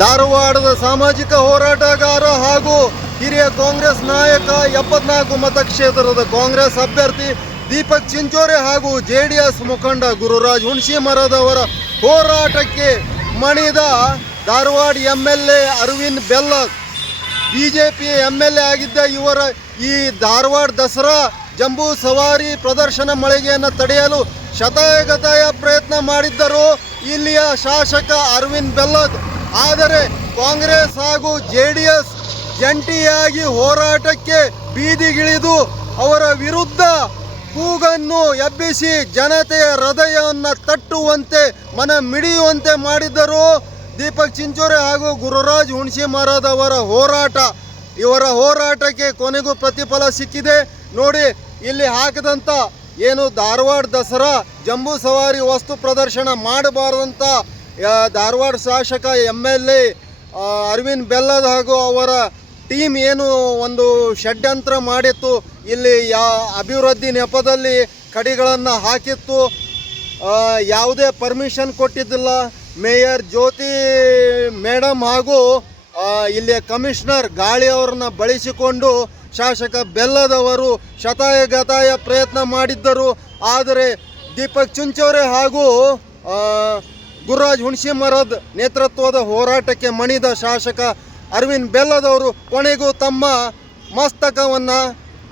ಧಾರವಾಡದ ಸಾಮಾಜಿಕ ಹೋರಾಟಗಾರ ಹಾಗೂ ಹಿರಿಯ ಕಾಂಗ್ರೆಸ್ ನಾಯಕ ಎಪ್ಪತ್ನಾಲ್ಕು ಮತಕ್ಷೇತ್ರದ ಕಾಂಗ್ರೆಸ್ ಅಭ್ಯರ್ಥಿ ದೀಪಕ್ ಚಿಂಚೋರೆ ಹಾಗೂ ಜೆ ಡಿ ಎಸ್ ಮುಖಂಡ ಗುರುರಾಜ್ ಹುಣಸಿಮರದವರ ಹೋರಾಟಕ್ಕೆ ಮಣಿದ Dharwad M L A Arvind Bella B J P M L A ಆಗಿದ್ದ ಇವರ ಈ ಧಾರವಾಡ ದಸರಾ ಜಂಬೂ ಸವಾರಿ ಪ್ರದರ್ಶನ ಮಳಿಗೆಯನ್ನು ತಡೆಯಲು ಶತಾಯಗತಾಯ ಪ್ರಯತ್ನ ಮಾಡಿದ್ದರು. ಇಲ್ಲಿಯ ಶಾಸಕ ಅರವಿಂದ್ ಬೆಲ್ಲದ್. ಆದರೆ ಕಾಂಗ್ರೆಸ್ ಹಾಗೂ ಜೆ ಡಿ ಎಸ್ ಜಂಟಿಯಾಗಿ ಹೋರಾಟಕ್ಕೆ ಬೀದಿಗಿಳಿದು ಅವರ ವಿರುದ್ಧ ಕೂಗನ್ನು ಎಬ್ಬಿಸಿ ಜನತೆಯ ಹೃದಯವನ್ನು ತಟ್ಟುವಂತೆ ಮನ ಮಿಡಿಯುವಂತೆ ಮಾಡಿದ್ದರು ದೀಪಕ್ ಚಿಂಚೋರೆ ಹಾಗೂ ಗುರುರಾಜ್ ಹುಣಸಿಮರದವರ ಹೋರಾಟ. ಇವರ ಹೋರಾಟಕ್ಕೆ ಕೊನೆಗೂ ಪ್ರತಿಫಲ ಸಿಕ್ಕಿದೆ. ನೋಡಿ ಇಲ್ಲಿ ಹಾಕಿದಂಥ ಏನು ಧಾರವಾಡ ದಸರಾ ಜಂಬೂ ಸವಾರಿ ವಸ್ತು ಪ್ರದರ್ಶನ ಮಾಡಬಾರ್ದಂತ ಆ, ಧಾರವಾಡ ಶಾಸಕ ಎಂ ಎಲ್ ಎ ಅರವಿಂದ್ ಬೆಲ್ಲದ ಹಾಗೂ ಅವರ ಟೀಮ್ ಏನು ಒಂದು ಷಡ್ಯಂತ್ರ ಮಾಡಿತ್ತು. ಇಲ್ಲಿ ಯಾ ಅಭಿವೃದ್ಧಿ ನೆಪದಲ್ಲಿ ಕಡಿಗಳನ್ನು ಹಾಕಿತ್ತು. ಯಾವುದೇ ಪರ್ಮಿಷನ್ ಕೊಟ್ಟಿದ್ದಿಲ್ಲ. ಮೇಯರ್ ಜ್ಯೋತಿ ಮೇಡಮ್ ಹಾಗೂ ಇಲ್ಲಿಯ ಕಮಿಷನರ್ ಗಾಳಿ ಬಳಸಿಕೊಂಡು ಶಾಸಕ ಬೆಲ್ಲದವರು ಶತಾಯಗತಾಯ ಪ್ರಯತ್ನ ಮಾಡಿದ್ದರು. ಆದರೆ ದೀಪಕ್ ಚುಂಚೋರೆ ಹಾಗೂ ಗುರುರಾಜ್ ಹುಣಸಿಮರದ್ ನೇತೃತ್ವದ ಹೋರಾಟಕ್ಕೆ ಮಣಿದ ಶಾಸಕ ಅರವಿಂದ್ ಬೆಲ್ಲದವರು ಕೊನೆಗೂ ತಮ್ಮ ಮಸ್ತಕವನ್ನು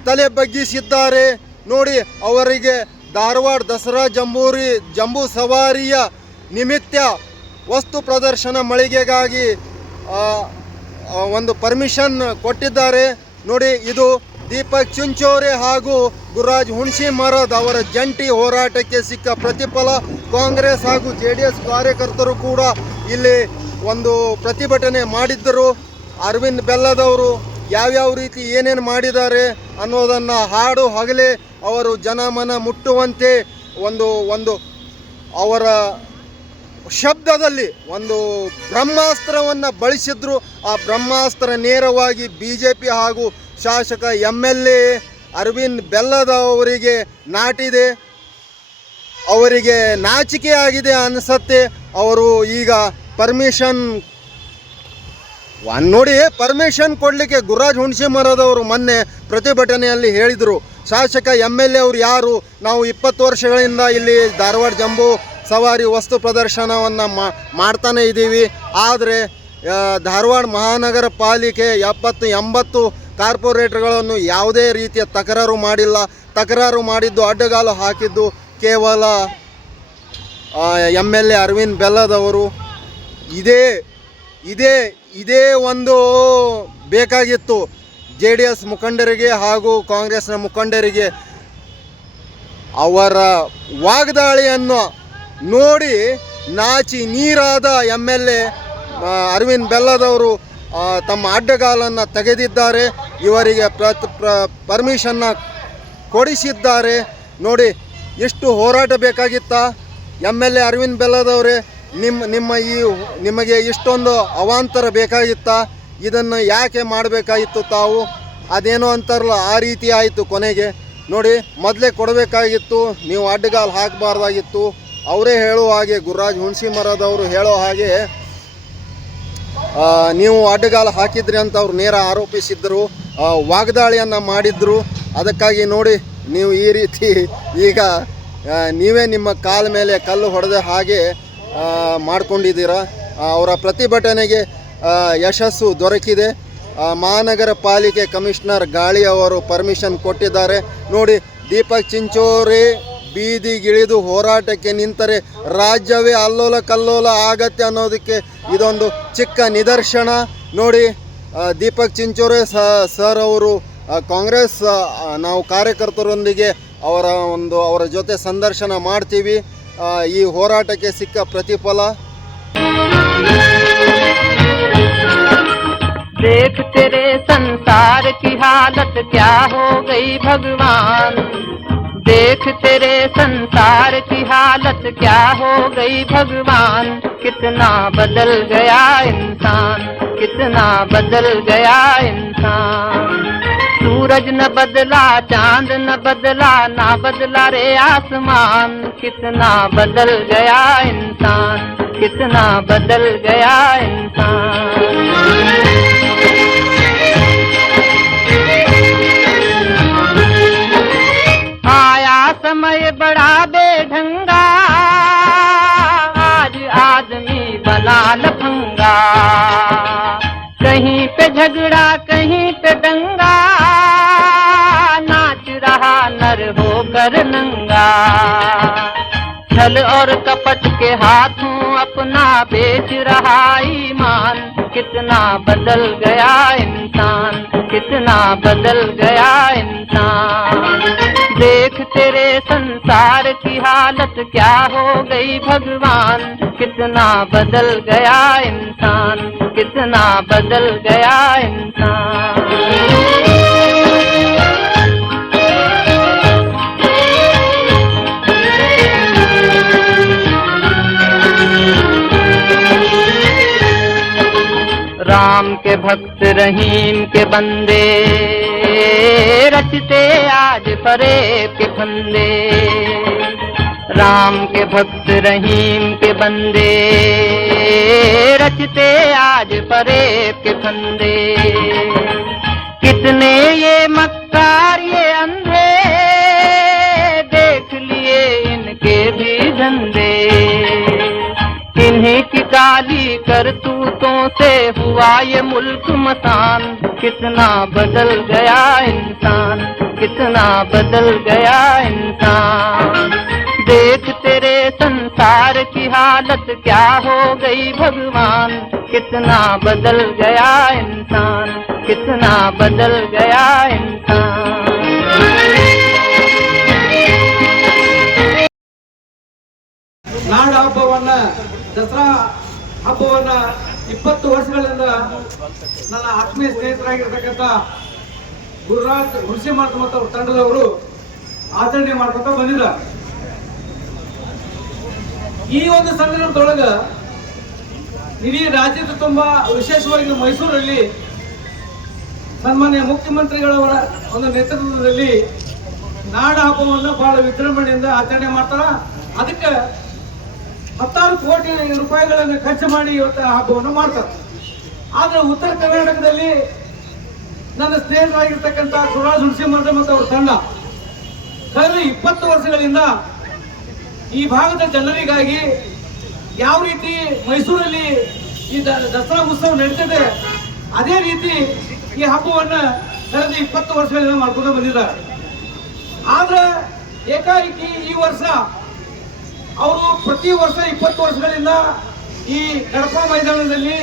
ತಲೆ ಬಗ್ಗಿಸಿದ್ದಾರೆ ನೋಡಿ, ಅವರಿಗೆ ಧಾರವಾಡ ದಸರಾ ಜಂಬೂರಿ, ಜಂಬೂ ಸವಾರಿಯ ನಿಮಿತ್ತ ವಸ್ತು ಪ್ರದರ್ಶನ ಮಳಿಗೆಗಾಗಿ ಒಂದು ಪರ್ಮಿಷನ್ ಕೊಟ್ಟಿದ್ದಾರೆ. ನೋಡಿ, ಇದು ದೀಪಕ್ ಚುಂಚೋರೆ ಹಾಗೂ ಗುರುರಾಜ್ ಹುಣಸಿಮರದ್ ಅವರ ಜಂಟಿ ಹೋರಾಟಕ್ಕೆ ಸಿಕ್ಕ ಪ್ರತಿಫಲ. ಕಾಂಗ್ರೆಸ್ ಹಾಗೂ ಜೆ ಡಿ ಎಸ್ ಕಾರ್ಯಕರ್ತರು ಕೂಡ ಇಲ್ಲಿ ಒಂದು ಪ್ರತಿಭಟನೆ ಮಾಡಿದ್ದರು. ಅರವಿಂದ್ ಬೆಲ್ಲದವರು ಯಾವ್ಯಾವ ರೀತಿ ಏನೇನು ಮಾಡಿದ್ದಾರೆ ಅನ್ನೋದನ್ನು ಹಾಡು ಹಗಲೇ ಅವರು ಜನಮನ ಮುಟ್ಟುವಂತೆ ಒಂದು ಒಂದು ಅವರ ಶಬ್ದದಲ್ಲಿ ಒಂದು ಬ್ರಹ್ಮಾಸ್ತ್ರವನ್ನು ಬಳಸಿದ್ರು. ಆ ಬ್ರಹ್ಮಾಸ್ತ್ರ ನೇರವಾಗಿ ಬಿ ಜೆ ಪಿ ಹಾಗೂ ಶಾಸಕ ಎಂ ಎಲ್ ಎ ಅರವಿಂದ್ ಬೆಲ್ಲದ ಅವರಿಗೆ ನಾಟಿದೆ. ಅವರಿಗೆ ನಾಚಿಕೆ ಆಗಿದೆ ಅನಿಸತ್ತೆ. ಅವರು ಈಗ ಪರ್ಮಿಷನ್ ನೋಡಿ ಪರ್ಮಿಷನ್ ಕೊಡಲಿಕ್ಕೆ ಗುರುರಾಜ್ ಹುಣಸೆ ಮರದವರು ಮೊನ್ನೆ ಪ್ರತಿಭಟನೆಯಲ್ಲಿ ಹೇಳಿದರು. ಶಾಸಕ ಎಂ ಎಲ್ ಎ ಅವರು ಯಾರು? ನಾವು ಇಪ್ಪತ್ತು ವರ್ಷಗಳಿಂದ ಇಲ್ಲಿ ಧಾರವಾಡ ಜಂಬೂ ಸವಾರಿ ವಸ್ತು ಪ್ರದರ್ಶನವನ್ನು ಮಾಡ್ತಾನೆ ಇದ್ದೀವಿ. ಆದರೆ ಧಾರವಾಡ ಮಹಾನಗರ ಪಾಲಿಕೆ ಎಪ್ಪತ್ತು, ಎಂಬತ್ತು ಕಾರ್ಪೊರೇಟರ್ಗಳನ್ನು ಯಾವುದೇ ರೀತಿಯ ತಕರಾರು ಮಾಡಿಲ್ಲ. ತಕರಾರು ಮಾಡಿದ್ದು ಅಡ್ಡಗಾಲು ಹಾಕಿದ್ದು ಕೇವಲ ಎಂ ಎಲ್ ಎ ಅರವಿಂದ್ ಬೆಲ್ಲದವರು ಇದೇ ಇದೇ ಇದೇ ಒಂದು ಬೇಕಾಗಿತ್ತು. ಜೆ ಡಿ ಎಸ್ ಮುಖಂಡರಿಗೆ ಹಾಗೂ ಕಾಂಗ್ರೆಸ್ನ ಮುಖಂಡರಿಗೆ ಅವರ ವಾಗ್ದಾಳಿಯನ್ನು ನೋಡಿ ನಾಚಿ ನೀರಾದ ಎಂ ಎಲ್ ಎ ಅರವಿಂದ್ ಬೆಲ್ಲದವರು ತಮ್ಮ ಅಡ್ಡಗಾಲನ್ನು ತೆಗೆದಿದ್ದಾರೆ. ಇವರಿಗೆ ಪ್ರ ಪರ್ಮಿಷನ್ನ ಕೊಡಿಸಿದ್ದಾರೆ. ನೋಡಿ ಎಷ್ಟು ಹೋರಾಟ ಬೇಕಾಗಿತ್ತಾ? ಎಂ ಎಲ್ ಎ ಅರವಿಂದ್ ಬೆಲ್ಲದವರೇ ನಿಮ್ಮ ನಿಮ್ಮ ಈ ನಿಮಗೆ ಇಷ್ಟೊಂದು ಅವಾಂತರ ಬೇಕಾಗಿತ್ತಾ? ಇದನ್ನು ಯಾಕೆ ಮಾಡಬೇಕಾಗಿತ್ತು ತಾವು? ಅದೇನೋ ಅಂತಾರಲ್ಲ, ಆ ರೀತಿ ಆಯಿತು ಕೊನೆಗೆ. ನೋಡಿ, ಮೊದಲೇ ಕೊಡಬೇಕಾಗಿತ್ತು, ನೀವು ಅಡ್ಡಗಾಲು ಹಾಕಬಾರ್ದಾಗಿತ್ತು. ಅವರೇ ಹೇಳೋ ಹಾಗೆ, ಗುರುರಾಜ್ ಹುಣಸಿ ಮರದವರು ಹೇಳೋ ಹಾಗೆ ನೀವು ಅಡ್ಡಗಾಲು ಹಾಕಿದ್ರಿ ಅಂತ ಅವ್ರು ನೇರ ಆರೋಪಿಸಿದ್ದರು ವಾಗ್ದಾಳಿಯನ್ನು ಮಾಡಿದ್ರು. ಅದಕ್ಕಾಗಿ ನೋಡಿ ನೀವು ಈ ರೀತಿ ಈಗ ನೀವೇ ನಿಮ್ಮ ಕಾಲ ಮೇಲೆ ಕಲ್ಲು ಹೊಡೆದ ಹಾಗೆ ಮಾಡ್ಕೊಂಡಿದ್ದೀರಾ? ಅವರ ಪ್ರತಿಭಟನೆಗೆ ಯಶಸ್ಸು ದೊರಕಿದೆ. ಮಹಾನಗರ ಪಾಲಿಕೆ ಕಮಿಷನರ್ ಗಾಳಿ ಅವರು ಪರ್ಮಿಷನ್ ಕೊಟ್ಟಿದ್ದಾರೆ. ನೋಡಿ, ದೀಪಕ್ ಚಿಂಚೋರಿ ಬೀದಿಗಿಳಿದು ಹೋರಾಟಕ್ಕೆ ನಿಂತರೆ ರಾಜ್ಯವೇ ಅಲ್ಲೋಲ ಕಲ್ಲೋಲ ಆಗತ್ತೆ ಅನ್ನೋದಕ್ಕೆ ಇದೊಂದು ಚಿಕ್ಕ ನಿದರ್ಶನ. ನೋಡಿ ದೀಪಕ್ ಚಿಂಚೋರೆ ಸರ್ ಅವರು ಕಾಂಗ್ರೆಸ್ ಆ, ನಾವು ಕಾರ್ಯಕರ್ತರೊಂದಿಗೆ ಅವರ ಒಂದು ಅವರ ಜೊತೆ ಸಂದರ್ಶನ ಮಾಡ್ತೀವಿ ಆ, ಈ ಹೋರಾಟಕ್ಕೆ ಸಿಕ್ಕ ಪ್ರತಿಫಲ देख तेरे संसार की हालत क्या हो गई भगवान देख तेरे संसार की हालत क्या हो गई भगवान कितना बदल गया इंसान कितना बदल गया इंसान तू सूरज न बदला, चाँद न बदला, ना बदला रे आसमान। कितना बदल गया इंसान, कितना बदल गया इंसान। आया समय बड़ा बेढंगा आज आदमी बना हाथों अपना बेच रहा ईमान। कितना बदल गया इंसान, कितना बदल गया इंसान। देख तेरे संसार की हालत क्या हो गई भगवान। कितना बदल गया इंसान, कितना बदल गया इंसान। भक्त रहीम के बंदे, रचते आज फरेब के फंदे। राम के भक्त रहीम के बंदे, रचते आज फरेब के फंदे। कितने ये मक्कार, ये अंधे, देख लिए इनके भी धंधे। इन्हीं की काली करतूतों से हुआ ये मुल्क मसान कितना बदल गया इंसान कितना बदल गया इंसान देख तेरे संसार की हालत क्या हो गई भगवान कितना बदल गया इंसान कितना बदल गया इंसान ನಾಡ ಹಬ್ಬವನ್ನ ದಸರಾ ಹಬ್ಬವನ್ನ ಇಪ್ಪತ್ತು ವರ್ಷಗಳಿಂದ ನನ್ನ ಆತ್ಮೀಯ ಸ್ನೇಹಿತರಾಗಿರ್ತಕ್ಕಂಥ ಗುರುರಾಜ್ ಹುಣಸಿ ಮತ್ತು ಅವ್ರ ತಂಡದವರು ಆಚರಣೆ ಮಾಡ್ಕೊತ ಬಂದಿದ್ದಾರೆ. ಈ ಒಂದು ಸಂದರ್ಭದೊಳಗ ಇಡೀ ರಾಜ್ಯದ ತುಂಬಾ ವಿಶೇಷವಾಗಿ ಮೈಸೂರಲ್ಲಿ ಸನ್ಮಾನ್ಯ ಮುಖ್ಯಮಂತ್ರಿಗಳವರ ಒಂದು ನೇತೃತ್ವದಲ್ಲಿ ನಾಡ ಹಬ್ಬವನ್ನು ಬಹಳ ವಿಜೃಂಭಣೆಯಿಂದ ಆಚರಣೆ ಮಾಡ್ತಾರ. ಅದಕ್ಕೆ ಹತ್ತಾರು ಕೋಟಿ ರೂಪಾಯಿಗಳನ್ನು ಖರ್ಚು ಮಾಡಿ ಇವತ್ತು ಹಬ್ಬವನ್ನು ಮಾಡ್ತಾರೆ. ಆದ್ರೆ ಉತ್ತರ ಕರ್ನಾಟಕದಲ್ಲಿ ನನ್ನ ಸ್ನೇಹಿತರಾಗಿರ್ತಕ್ಕಂಥ ಗುರುರಾಜ್ ಹುಣಸಿಮರ್ದ ಮತ್ತು ಅವರ ತಂಡ ಕಳೆದ ಇಪ್ಪತ್ತು ವರ್ಷಗಳಿಂದ ಈ ಭಾಗದ ಜನರಿಗಾಗಿ ಯಾವ ರೀತಿ ಮೈಸೂರಲ್ಲಿ ಈ ದಸರಾ ಉತ್ಸವ ನಡೀತದೆ, ಅದೇ ರೀತಿ ಈ ಹಬ್ಬವನ್ನು ಕಳೆದ ಇಪ್ಪತ್ತು ವರ್ಷಗಳಿಂದ ಮಾಡ್ಕೊಂಡು ಬಂದಿದ್ದಾರೆ. ಆದ್ರೆ ಏಕಾಏಕಿ ಈ ವರ್ಷ ಅವರು ಪ್ರತಿ ವರ್ಷ ಇಪ್ಪತ್ತು ವರ್ಷಗಳಿಂದ ಈ ಕಡಪ ಮೈದಾನದಲ್ಲಿ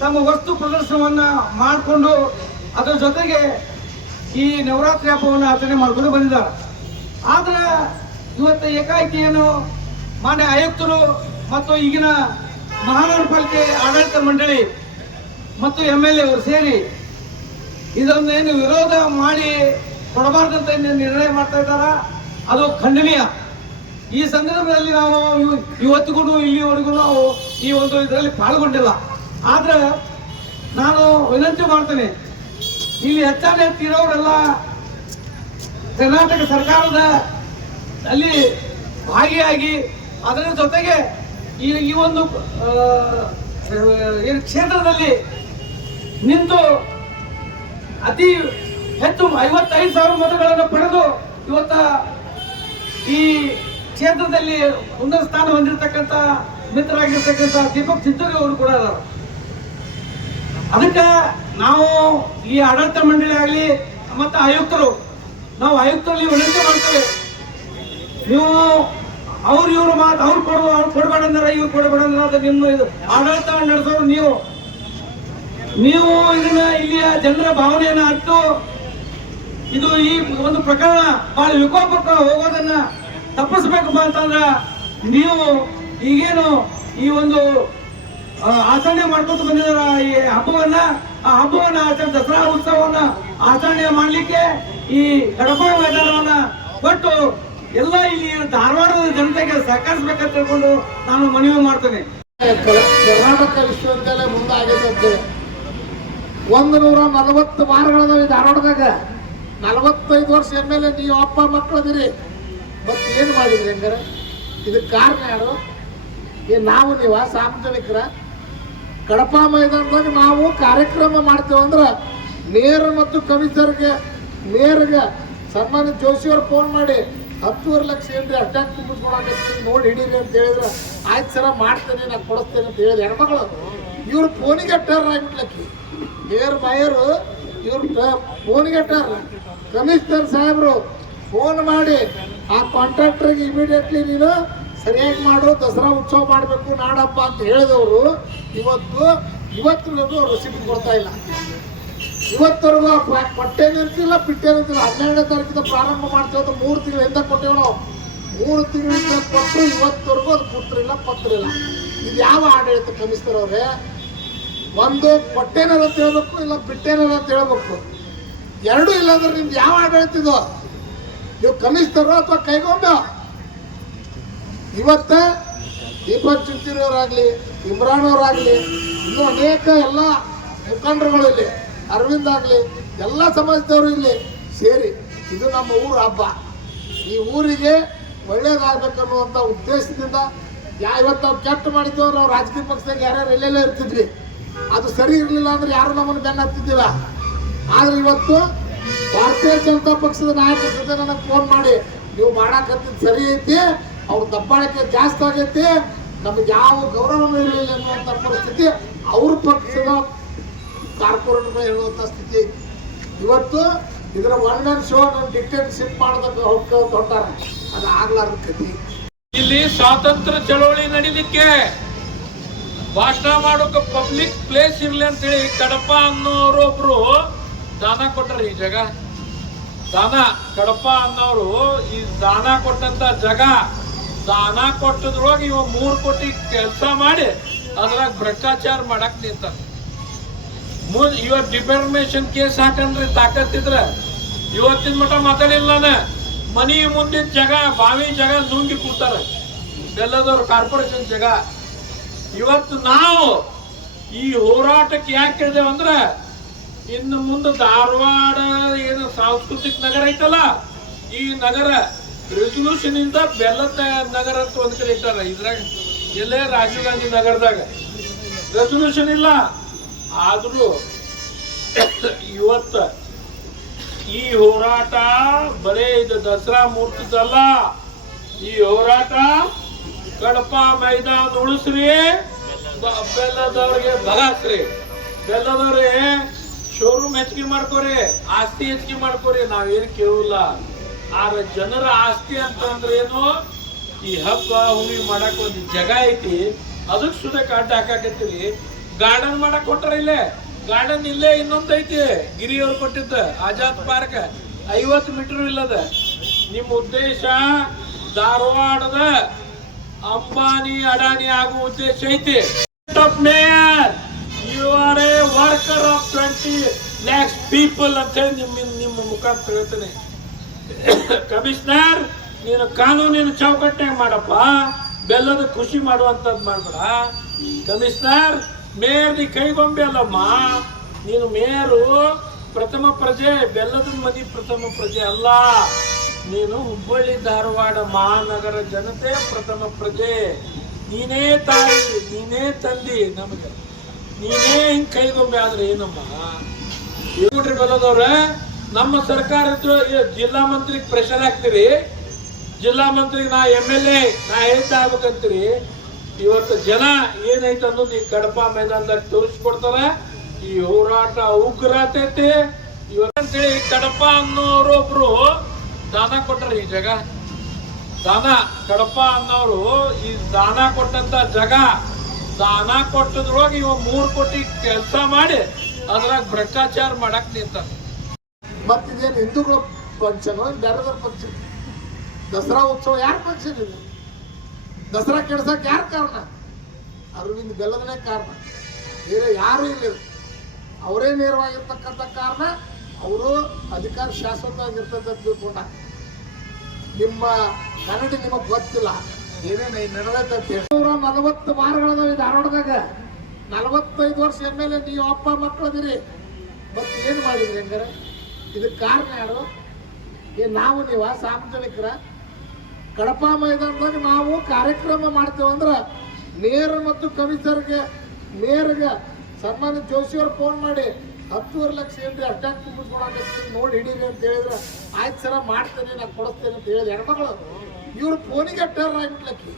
ತಮ್ಮ ವಸ್ತು ಪ್ರದರ್ಶನವನ್ನ ಮಾಡಿಕೊಂಡು ಅದರ ಜೊತೆಗೆ ಈ ನವರಾತ್ರಿ ಹಬ್ಬವನ್ನು ಆಚರಣೆ ಮಾಡ್ಕೊಂಡು ಬಂದಿದ್ದಾರೆ. ಆದ್ರೆ ಇವತ್ತು ಏಕಾಏಕಿಯನ್ನು ಮಾನ್ಯ ಆಯುಕ್ತರು ಮತ್ತು ಈಗಿನ ಮಹಾನಗರ ಪಾಲಿಕೆ ಆಡಳಿತ ಮಂಡಳಿ ಮತ್ತು ಎಂ ಎಲ್ ಎ ಅವರು ಸೇರಿ ಇದನ್ನೇನು ವಿರೋಧ ಮಾಡಿ ಕೊಡಬಾರ್ದಂತ ನಿರ್ಣಯ ಮಾಡ್ತಾ ಇದ್ದಾರ? ಅದು ಖಂಡನೀಯ. ಈ ಸಂದರ್ಭದಲ್ಲಿ ನಾವು ಇವ- ಇವತ್ತಿಗೂ ಇಲ್ಲಿವರೆಗೂ ನಾವು ಈ ಒಂದು ಇದರಲ್ಲಿ ಪಾಲ್ಗೊಂಡಿಲ್ಲ. ಆದ್ರೆ ನಾನು ವಿನಂತಿ ಮಾಡ್ತೇನೆ, ಇಲ್ಲಿ ಹೆಚ್ಚಾನೆ ಹೆಚ್ಚಿರೋರೆಲ್ಲ ಕರ್ನಾಟಕ ಸರ್ಕಾರದ ಅಲ್ಲಿ ಭಾಗಿಯಾಗಿ ಅದರ ಜೊತೆಗೆ ಈ ಈ ಒಂದು ಕ್ಷೇತ್ರದಲ್ಲಿ ನಿಂತು ಅತಿ ಹೆಚ್ಚು ಐವತ್ತೈದು ಸಾವಿರ ಮತಗಳನ್ನು ಪಡೆದು ಇವತ್ತ ಈ ಕ್ಷೇತ್ರದಲ್ಲಿ ಉನ್ನತ ಸ್ಥಾನ ಹೊಂದಿರತಕ್ಕಂತ ಮಿತ್ರರಾಗಿರ್ತಕ್ಕಂಥ ದೀಪಕ್ ಚಿತ್ತೂರಿ ಅವರು ಕೂಡ ಅದಾರ ಅದಕ್ಕೆ ನಾವು ಈ ಆಡಳಿತ ಮಂಡಳಿ ಆಗಲಿ ಮತ್ತು ಆಯುಕ್ತರು, ನಾವು ಆಯುಕ್ತರಲ್ಲಿ ವಿನಂತಿ ಮಾಡ್ತೇವೆ ನೀವು ಅವ್ರು ಇವ್ರು ಮಾತು ಅವ್ರು ಕೊಡುವ, ಅವ್ರು ಕೊಡಬೇಡ ಅಂದ್ರೆ ಇವ್ರು ಕೊಡಬೇಡ ಅಂದ್ರೆ ಅದು ನಿಮ್ಮ ಇದು ಆಡಳಿತ ನಡೆಸೋರು ನೀವು. ನೀವು ಇದನ್ನ ಇಲ್ಲಿಯ ಜನರ ಭಾವನೆಯನ್ನು ಅಟ್ಟು ಇದು ಈ ಒಂದು ಪ್ರಕರಣ ಬಹಳ ವಿಕೋಪಕ್ಕೆ ಹೋಗೋದನ್ನ ತಪ್ಪಿಸ್ಬೇಕಪ್ಪ ಅಂತಂದ್ರ ನೀವು ಈಗೇನು ಈ ಒಂದು ಆಚರಣೆ ಮಾಡ್ಕೊತ ಬಂದಿದಾರ ಈ ಹಬ್ಬವನ್ನ? ಆ ಹಬ್ಬವನ್ನ ಆಚರಣೆ ದಸರಾ ಉತ್ಸವವನ್ನ ಆಚರಣೆ ಮಾಡ್ಲಿಕ್ಕೆ ಈ ಕಡಪ ಮೈದಾನವನ್ನ ಕೊಟ್ಟು ಎಲ್ಲ ಇಲ್ಲಿ ಧಾರವಾಡದ ಜನತೆಗೆ ಸಹಕರಿಸ್ಬೇಕಂತ ತಿಳ್ಕೊಂಡು ನಾನು ಮನವಿ ಮಾಡ್ತೇನೆ. ಕರ್ನಾಟಕ ವಿಶ್ವವಿದ್ಯಾಲಯ ಮುಂದಾಗಿದ್ದಂತೆ ಒಂದು ನೂರ ನಲವತ್ತು ವಾರಗಳದಾವೆ ಧಾರವಾಡದಾಗ. ನಲವತ್ತೈದು ವರ್ಷ ಎಂ ನೀವು ಅಪ್ಪ ಮಕ್ಕಳದಿರಿ. ಏನು ಮಾಡಿದ್ರಿ ಹಂಗಾರೆ? ಇದಕ್ಕೆ ಕಾರಣ ಯಾರು? ಏ, ನಾವು ನೀವ ಸಾರ್ವಜನಿಕರ ಕಡಪಾ ಮೈದಾನದಾಗ ನಾವು ಕಾರ್ಯಕ್ರಮ ಮಾಡ್ತೇವೆ ಅಂದ್ರೆ ನೇರ ಮತ್ತು ಕಮಿಷನರ್ಗೆ ನೇರ್ಗೆ ಸನ್ಮಾನ್ಯ ಜೋಶಿಯವ್ರು ಫೋನ್ ಮಾಡಿ ಹತ್ತುವರೆ ಲಕ್ಷ ಏನ್ರಿ ಅಟ್ಯಾಕ್ ತುಂಬಿಸ್ಕೊಳಕತ್ತೀನಿ ನೋಡಿ ಹಿಡೀರಿ ಅಂತ ಹೇಳಿದ್ರೆ, ಆಯ್ತು ಸರ ಮಾಡ್ತೇನೆ, ನಾನು ಕೊಡಿಸ್ತೇನೆ ಅಂತ ಹೇಳಿದ ಹೆಣ್ಮಗಳು ಇವ್ರು ಫೋನಿಗೆ ಟರ್ ಆಗಿಬಿಟ್ಲಕ್ಕಿ. ಮೇಯರ್ ಮಾಯರು ಇವ್ರು ಫೋನಿಗೆ ಟರ್ ಕಮಿಷನರ್ ಸಾಹೇಬರು ಫೋನ್ ಮಾಡಿ ಆ ಕಾಂಟ್ರಾಕ್ಟರ್ಗೆ ಇಮಿಡಿಯೇಟ್ಲಿ ನೀನು ಸರಿಯಾಗಿ ಮಾಡು, ದಸರಾ ಉತ್ಸವ ಮಾಡಬೇಕು, ನಾಡಪ್ಪ ಅಂತ ಹೇಳಿದವರು, ಇವತ್ತು ಇವತ್ತಿನದು ರೆಸಿಪಿ ಕೊಡ್ತಾ ಇಲ್ಲ. ಇವತ್ತರೆಗೂ ಆ ಪ- ಪಟ್ಟೆ ನಿಂತಿಲ್ಲ ಪಿಟ್ಟೆ ನಿಂತಿಲ್ಲ ಹನ್ನೆರಡನೇ ತಾರೀಕಿಂದ ಪ್ರಾರಂಭ ಅಂತ ಮೂರು ತಿಂಗಳು ಕೊಟ್ಟೇವೆ ನಾವು ಮೂರು ತಿಂಗಳಿಂದ ಕೊಟ್ಟು ಇವತ್ತರೆಗೂ ಅದು ಪುತ್ರ ಪತ್ರ ಇಲ್ಲ ಇದು ಯಾವ ಆಡಳಿತ ಕಮಿಷನರ್ ಅವರೇ? ಒಂದು ಕೊಟ್ಟೇನಾರ ಅಂತ ಹೇಳ್ಬೇಕು, ಇಲ್ಲ ಬಿಟ್ಟೇನಾರ ಅಂತ ಹೇಳ್ಬೇಕು. ಎರಡೂ ಇಲ್ಲಾಂದ್ರೆ ನಿಮ್ದು ಯಾವ ಆಡಳಿತ ಇದು? ನೀವು ಕಮಿಷನರ್ ಅಥವಾ ಕೈಗೊಂಬ? ಇವತ್ತ ದೀಪಕ್ ಚುಂಚಿರಿಯವರಾಗ್ಲಿ, ಇಮ್ರಾನ್ ಅವರಾಗ್ಲಿ, ಇನ್ನೂ ಅನೇಕ ಎಲ್ಲ ಮುಖಂಡರುಗಳು ಇಲ್ಲಿ, ಅರವಿಂದ್ ಆಗ್ಲಿ, ಎಲ್ಲ ಸಮಾಜದವರು ಇಲ್ಲಿ ಸೇರಿ, ಇದು ನಮ್ಮ ಊರ ಹಬ್ಬ. ಈ ಊರಿಗೆ ಒಳ್ಳೇದಾಗಬೇಕನ್ನುವಂಥ ಉದ್ದೇಶದಿಂದ ಯಾ ಇವತ್ತು ನಾವು ಕೆಟ್ಟ ಮಾಡಿದ್ವಿ ನಾವು ರಾಜಕೀಯ ಪಕ್ಷದಾಗ ಯಾರ್ಯಾರು ಎಲ್ಲೆಲ್ಲೇ ಇರ್ತಿದ್ವಿ. ಅದು ಸರಿ ಇರಲಿಲ್ಲ ಅಂದ್ರೆ ಯಾರು ನಮ್ಮನ್ನು ಬೆನ್ನ ಹತ್ತಿದ್ದಿಲ್ಲ ಆದ್ರೆ ಇವತ್ತು ಭಾರತೀಯ ಜನತಾ ಪಕ್ಷದ ನಾಯಕರ ಜೊತೆ ನನಗೆ ಫೋನ್ ಮಾಡಿ, ನೀವು ಮಾಡಾಕತ್ತಿದ್ ಸರಿ ಐತಿ, ಅವ್ರ ದಬ್ಬಾಳಿಕೆ ಜಾಸ್ತಿ ಆಗೈತಿ, ನಮಗೆ ಯಾವ ಗೌರವನೂ ಇರಲಿಲ್ಲ ಅನ್ನುವಂಥ ಪರಿಸ್ಥಿತಿ ಅವ್ರ ಪಕ್ಷದ ಮೇಲೆ ಹೇಳುವಂಥ ಸ್ಥಿತಿ ಇವತ್ತು ಇದರ ಒನ್ ಮ್ಯಾನ್ ಶೋ ಡಿಕ್ಟೇಟರ್ಶಿಪ್ ಮಾಡೋದಕ್ಕೆ ಹೋಗ್ತಾ ಹೊಂಟಾರ ಅದು ಆಗ್ಲಾರ್ದ ಕತಿ ಇಲ್ಲಿ ಸ್ವಾತಂತ್ರ್ಯ ಚಳವಳಿ ನಡೀಲಿಕ್ಕೆ ಭಾಷಣ ಮಾಡೋಕೆ ಪಬ್ಲಿಕ್ ಪ್ಲೇಸ್ ಇರ್ಲಿ ಅಂತೇಳಿ ಕಡಪ ಅನ್ನೋರು ಒಬ್ರು ದಾನ ಕೊಟ್ಟರು ಈ ಜಾಗ. ದಾನ ಕಡಪ ಅನ್ನೋರು ಈ ದಾನ ಕೊಟ್ಟಂತ ಜಗ, ದಾನ ಕೊಟ್ಟದ್ರೊಳಗೆ ಇವ ಮೂರು ಕೋಟಿ ಕೆಲಸ ಮಾಡಿ ಅದ್ರಾಗ ಭ್ರಷ್ಟಾಚಾರ ಮಾಡಕ್ ನಿಂತ ಮುಂದ್ ಇವತ್ ಡಿಫಾರ್ಮೇಶನ್ ಕೇಸ್ ಹಾಕಂದ್ರೆ ತಾಕತ್ತಿದ್ರ. ಇವತ್ತಿನ ಮಠ ಮಾತಾಡಿಲ್ಲ ನಾನು. ಮನಿ ಮುಂದಿನ ಜಾಗ, ಬಾವಿ ಜಾಗ ನುಂಗಿ ಕೂತಾರ. ಬೆಲ್ಲದವ್ರು ಕಾರ್ಪೊರೇಷನ್ ಜಾಗ. ಇವತ್ತು ನಾವು ಈ ಹೋರಾಟಕ್ಕೆ ಯಾಕೆ ಕೇಳಿದೆವು ಅಂದ್ರೆ ಇನ್ನು ಮುಂದೆ ಧಾರವಾಡ ಏನು ಸಾಂಸ್ಕೃತಿಕ ನಗರ ಐತಲ್ಲ, ಈ ನಗರ ರೆಸೊಲ್ಯೂಷನ್ ಇಂದ ಬೆಲ್ಲದ ನಗರ ಅಂತ ಒಂದ್ ಕಡೆ ಇಟ್ಟಾರ. ಇದ್ರಾಗ ಎಲ್ಲೇ ರಾಜೀವ್ ಗಾಂಧಿ ನಗರದಾಗ ರೆಸೊಲ್ಯೂಷನ್ ಇಲ್ಲ. ಆದ್ರೂ ಇವತ್ತ ಈ ಹೋರಾಟ ಬರೇ ಇದು ದಸರಾ ಮೂರ್ತದಲ್ಲ. ಈ ಹೋರಾಟ ಕಡಪ ಮೈದಾನ ಉಳಿಸ್ರಿ ಬೆಲ್ಲದವ್ರಿಗೆ ಬಗಾಸ್ರಿ ಬೆಲ್ಲದವ್ರಿಗೆ ಶೋರೂಮ್ ಹೆಚ್ಚಿಗೆ ಮಾಡ್ಕೋರಿ, ಆಸ್ತಿ ಹೆಚ್ಚಿಗೆ ಮಾಡ್ಕೋರಿ, ನಾವೇನು ಕೇಳಲ್ಲ. ಆದ್ರೆ ಜನರ ಆಸ್ತಿ ಅಂತಂದ್ರೆ ಏನು? ಈ ಹಬ್ಬ ಹುಳಿ ಮಾಡಕ್ ಒಂದು ಜಾಗ ಐತಿ. ಅದಕ್ಕೆ ಸುದ ಕಾಟ ಹಾಕಾಕತ್ತೀರಿ ಗಾರ್ಡನ್ ಮಾಡಕ್ ಕೊಟ್ರ ಇಲ್ಲೇ. ಗಾರ್ಡನ್ ಇಲ್ಲೇ ಇನ್ನೊಂದ್ ಐತಿ. ಗಿರಿಯವ್ರು ಕೊಟ್ಟಿದ್ದ ಆಜಾದ್ ಪಾರ್ಕ್. ಐವತ್ತು ಮೀಟರ್ ಇಲ್ಲದ. ನಿಮ್ಮ ಉದ್ದೇಶ ಧಾರವಾಡದ ಅಂಬಾನಿ, ಅಡಾನಿ ಆಗುವ ಉದ್ದೇಶ ಐತಿ. ಟ್ವೆಂಟಿ ಲ್ಯಾಕ್ಸ್ ಪೀಪಲ್ ಅಂತ ಹೇಳಿ ನಿಮ್ಮ ನಿಮ್ಮ ಮುಖಾಂತರ ಹೇಳ್ತೇನೆ. ಕಮಿಷನರ್, ನೀನು ಕಾನೂನಿನ ಚೌಕಟ್ಟಾಗ ಮಾಡಪ್ಪ. ಬೆಲ್ಲದ ಖುಷಿ ಮಾಡುವಂಥದ್ದು ಮಾಡ್ಬೇಡ. ಕಮಿಷನರ್ ಮೇಯರ್ ನೀ ಕೈಗೊಂಬೆ ಅಲ್ಲಮ್ಮ. ನೀನು ಮೇಯರು ಪ್ರಥಮ ಪ್ರಜೆ, ಬೆಲ್ಲದ ಮದಿ ಪ್ರಥಮ ಪ್ರಜೆ ಅಲ್ಲ. ನೀನು ಹುಬ್ಬಳ್ಳಿ, ಧಾರವಾಡ ಮಹಾನಗರ ಜನತೆ ಪ್ರಥಮ ಪ್ರಜೆ. ನೀನೇ ತಾಯಿ, ನೀನೇ ತಂದಿ ನಮಗೆ. ನೀನೇ ಹಿಂಗ್ ಕೈಗೊಂಬೆ ಆದ್ರೆ ಏನಮ್ಮ? ನೋಡ್ರಿ ಬರೋದವ್ರ, ನಮ್ಮ ಸರ್ಕಾರದ ಜಿಲ್ಲಾ ಮಂತ್ರಿಗೆ ಪ್ರೆಷರ್ ಹಾಕ್ತೀರಿ, ಜಿಲ್ಲಾ ಮಂತ್ರಿಗೆ ನಾ ಎಂ ಎಲ್ ಎ ನಾ ಹೇಳ್ತಾ ಆಗ್ಬೇಕಂತೀರಿ ಇವತ್ತು ಜನ ಏನೈತೆ ಅನ್ನೋದು ಈ ಕಡಪ ಮೈದಾನದಾಗ ತೋರಿಸ್ಕೊಡ್ತಾರ. ಈ ಹೋರಾಟ ಉಗ್ರ ಆತೈತಿ ಇವತ್ತಂತೇಳಿ ಕಡಪ ಅನ್ನೋರು ಒಬ್ರು ದಾನ ಕೊಟ್ಟರು ಈ ಜಗ. ದಾನ, ಕಡಪ ಅನ್ನೋರು ಈ ದಾನ ಕೊಟ್ಟಂತ ಜಾಗ ದಾನ ಕೊಟ್ಟದ್ರೊಳಗೆ ಇವ ಮೂರು ಕೋಟಿ ಕೆಲಸ ಮಾಡಿ ಅದ್ರಾಗ ಭ್ರಷ್ಟಾಚಾರ ಮಾಡಕ್ ನಿಂತ ಮತ್ತಿದೇನು ಹಿಂದೂಗಳ ಫಂಕ್ಷನ್ ಬೇರೆ ಫಂಕ್ಷನ್ ದಸರಾ ಉತ್ಸವ ಯಾರ ಫಂಕ್ಷನ್ ಇದು? ದಸರಾ ಕೆಡ್ಸಕ್ ಯಾರ ಕಾರಣ? ಅರವಿಂದ್ ಬೆಲ್ಲದನೇ ಕಾರಣ. ಬೇರೆ ಯಾರು ಇಲ್ಲ. ಅವರೇ ನೇರವಾಗಿರ್ತಕ್ಕಂಥ ಕಾರಣ ಅವರು ಅಧಿಕಾರ ಶಾಶ್ವತವಾಗಿರ್ತದೆ ಅಂತ ತಿಳ್ಕೊಂಡ ನಿಮ್ಮ ಕನ್ನಡ ನಿಮಗೆ ಗೊತ್ತಿಲ್ಲ. ಹೇಳಿ. ನಲವತ್ತು ವಾರಗಳದಾವ ಧಾರವಾಡದಾಗ. ನಲವತ್ತೈದು ವರ್ಷ ಎಂ ಎಲ್ ಎ ನೀವು ಅಪ್ಪ ಮಕ್ಕಳದಿರಿ ಮತ್ತೆ ಏನು ಮಾಡಿದ್ರಿ ಹಂಗಾರೆ? ಇದಕ್ಕೆ ಕಾರಣ ಯಾರು? ನಾವು ನೀವ ಸಾರ್ವಜನಿಕರ. ಕಡಪಾ ಮೈದಾನದಾಗ ನಾವು ಕಾರ್ಯಕ್ರಮ ಮಾಡ್ತೇವೆ ಅಂದ್ರೆ ನೇರ ಮತ್ತು ಕಮಿಷನರ್ಗೆ ನೇರ್ಗೆ ಸನ್ಮಾನ್ಯ ಜೋಶಿಯವ್ರು ಫೋನ್ ಮಾಡಿ ಹತ್ತುವರೆ ಲಕ್ಷ ಏನ್ರಿ ಅಡ್ಡಾಕ್ ತುಂಬಿಸ್ಕೊಳಕತ್ತೀನಿ ನೋಡಿ ಹಿಡೀರಿ ಅಂತ ಹೇಳಿದ್ರೆ, ಆಯ್ತು ಸರ, ಮಾಡ್ತೇನೆ, ನಾನು ಕೊಡಿಸ್ತೇನೆ ಅಂತ ಹೇಳಿದ ಹೆಣ್ಮಗಳು. ಇವ್ರು ಫೋನಿಗೆ ಟರ್ನ್ ಆಗಿಬಿಟ್ಲಕ್ಕಿ